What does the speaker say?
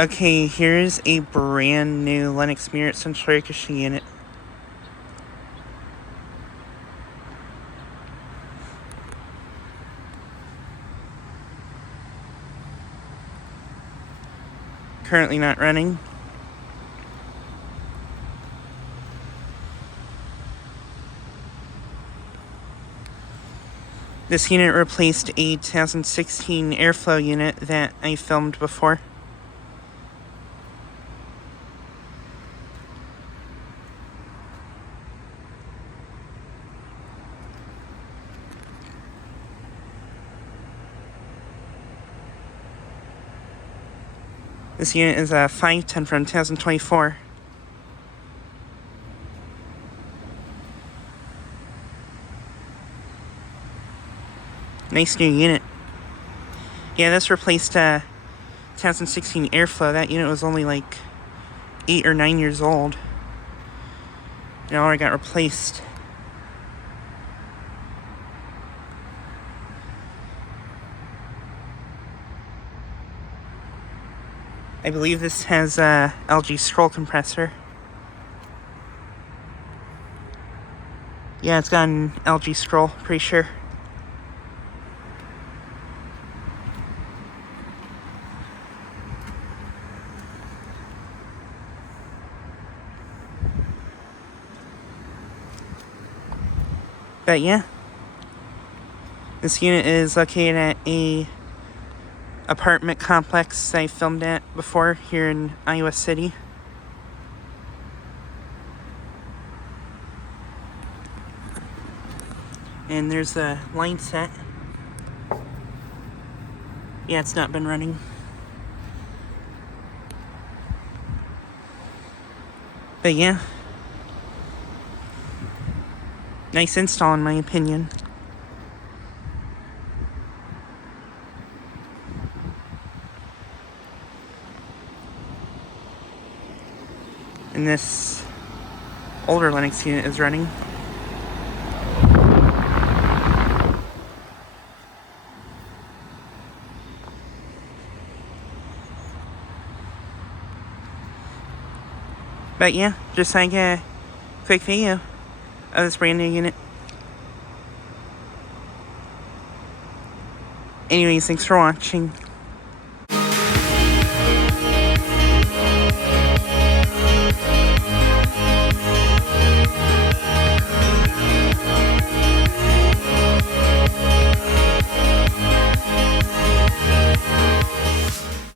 Okay, here's a brand new Lennox Merit ML17XC1 unit. Currently not running. This unit replaced a 2016 Aire-Flo unit that I filmed before. This unit is a 510 from 2024. Nice new unit. Yeah, this replaced a 2016 Aire-Flo. That unit was only like 8 or 9 years old. It already got replaced. I believe this has a LG scroll compressor. Yeah, it's got an LG scroll, pretty sure. But yeah, this unit is located at a apartment complex I filmed at before here in Iowa City. And there's the line set. Yeah, it's not been running. But yeah, nice install in my opinion. And this older Lennox unit is running. But yeah, just like a quick video of this brand new unit. Anyways, thanks for watching.